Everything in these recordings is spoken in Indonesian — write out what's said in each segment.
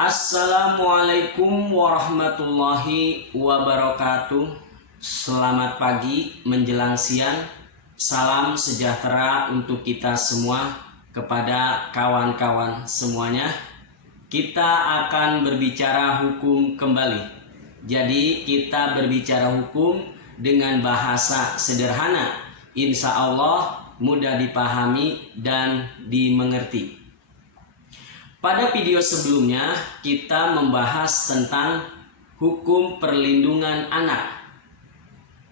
Assalamualaikum warahmatullahi wabarakatuh. Selamat pagi menjelang siang. Salam sejahtera untuk kita semua. Kepada kawan-kawan semuanya, kita akan berbicara hukum kembali. Jadi kita berbicara hukum dengan bahasa sederhana, insya Allah mudah dipahami dan dimengerti. Pada video sebelumnya kita membahas tentang hukum perlindungan anak.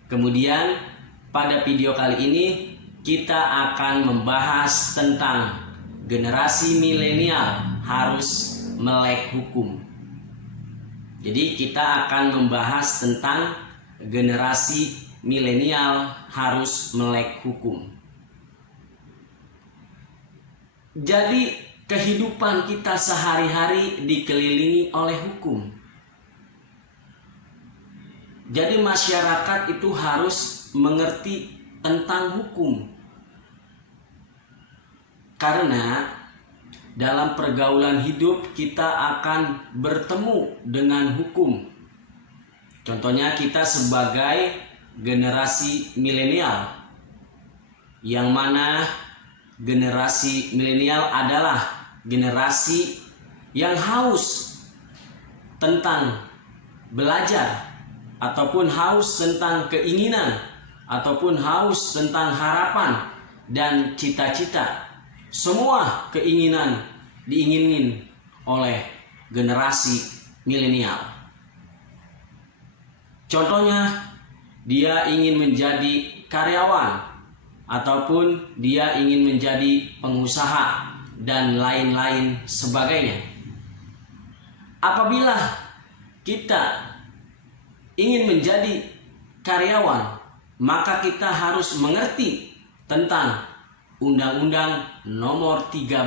Kemudian pada video kali ini kita akan membahas tentang generasi milenial harus melek hukum. Jadi kita akan membahas tentang generasi milenial harus melek hukum. Jadi kehidupan kita sehari-hari dikelilingi oleh hukum. Jadi masyarakat itu harus mengerti tentang hukum. Karena dalam pergaulan hidup kita akan bertemu dengan hukum. Contohnya kita sebagai generasi milenial, yang mana generasi milenial adalah generasi yang haus tentang belajar, ataupun haus tentang keinginan, ataupun haus tentang harapan dan cita-cita. Semua keinginan diinginin oleh generasi milenial. Contohnya, dia ingin menjadi karyawan, ataupun dia ingin menjadi pengusaha dan lain-lain sebagainya. Apabila kita ingin menjadi karyawan, maka kita harus mengerti tentang Undang-Undang Nomor 13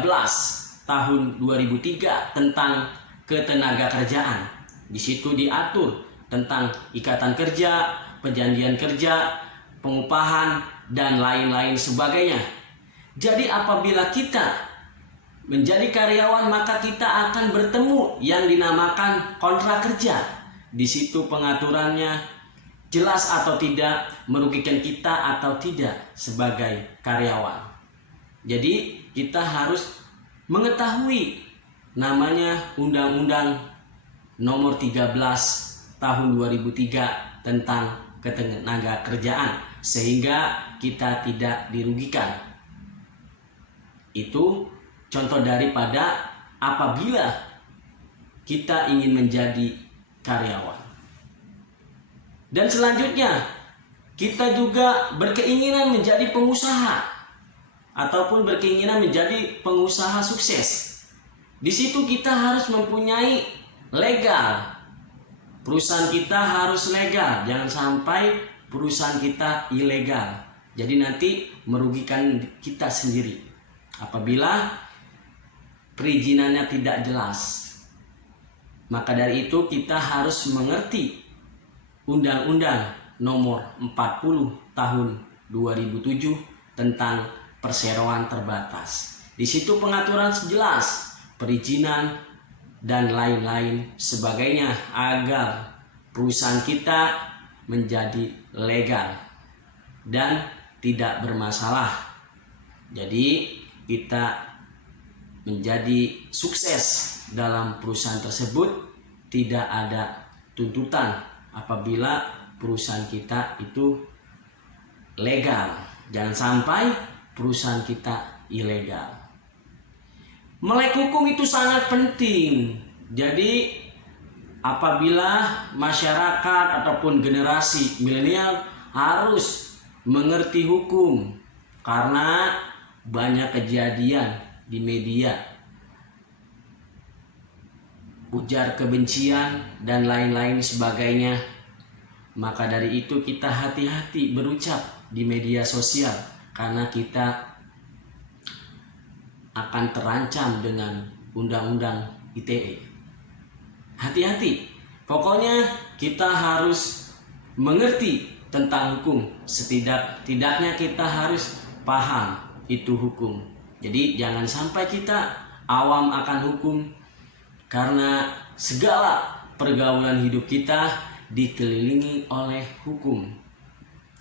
Tahun 2003 tentang Ketenagakerjaan. Di situ diatur tentang ikatan kerja, perjanjian kerja, pengupahan, dan lain-lain sebagainya. Jadi apabila kita menjadi karyawan, maka kita akan bertemu yang dinamakan kontrak kerja. Di situ pengaturannya jelas atau tidak, merugikan kita atau tidak sebagai karyawan. Jadi kita harus mengetahui namanya Undang-Undang Nomor 13 Tahun 2003 tentang Ketenagakerjaan, sehingga kita tidak dirugikan. Itu contoh daripada apabila kita ingin menjadi karyawan. Dan selanjutnya, kita juga berkeinginan menjadi pengusaha, ataupun berkeinginan menjadi pengusaha sukses. Di situ kita harus mempunyai legal. Perusahaan kita harus legal, jangan sampai perusahaan kita ilegal. Jadi nanti merugikan kita sendiri apabila perizinannya tidak jelas. Maka dari itu kita harus mengerti Undang-Undang Nomor 40 Tahun 2007 tentang perseroan terbatas. Di situ pengaturan jelas, perizinan dan lain-lain sebagainya agar perusahaan kita menjadi legal dan tidak bermasalah. Jadi kita menjadi sukses dalam perusahaan tersebut, tidak ada tuntutan apabila perusahaan kita itu legal. Jangan sampai perusahaan kita ilegal. Melek hukum itu sangat penting. Jadi apabila masyarakat ataupun generasi milenial harus mengerti hukum, karena banyak kejadian di media, ujar kebencian dan lain-lain sebagainya. Maka dari itu kita hati-hati berucap di media sosial, karena kita akan terancam dengan Undang-Undang ITE. Hati-hati. Pokoknya kita harus mengerti tentang hukum. Setidak-tidaknya kita harus paham itu hukum. Jadi jangan sampai kita awam akan hukum, Karena segala pergaulan hidup kita dikelilingi oleh hukum.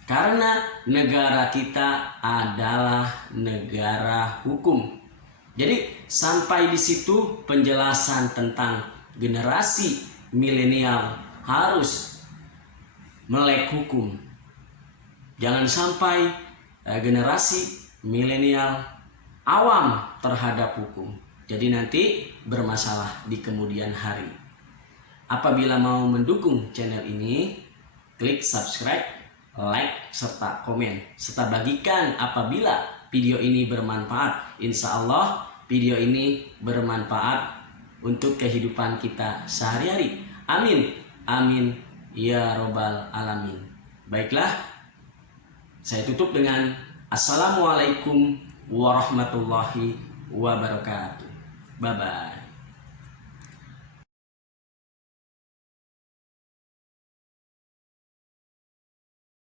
Karena negara kita adalah negara hukum. Jadi sampai di situ penjelasan tentang generasi milenial harus melek hukum. Jangan sampai generasi milenial awam terhadap hukum. Jadi nanti bermasalah di kemudian hari. Apabila mau mendukung channel ini, klik subscribe, like, serta komen. Serta bagikan apabila video ini bermanfaat. Insya Allah video ini bermanfaat untuk kehidupan kita sehari-hari. Amin. Amin. Ya Robbal Alamin. Baiklah, saya tutup dengan Assalamualaikum warahmatullahi wabarakatuh. Bye-bye.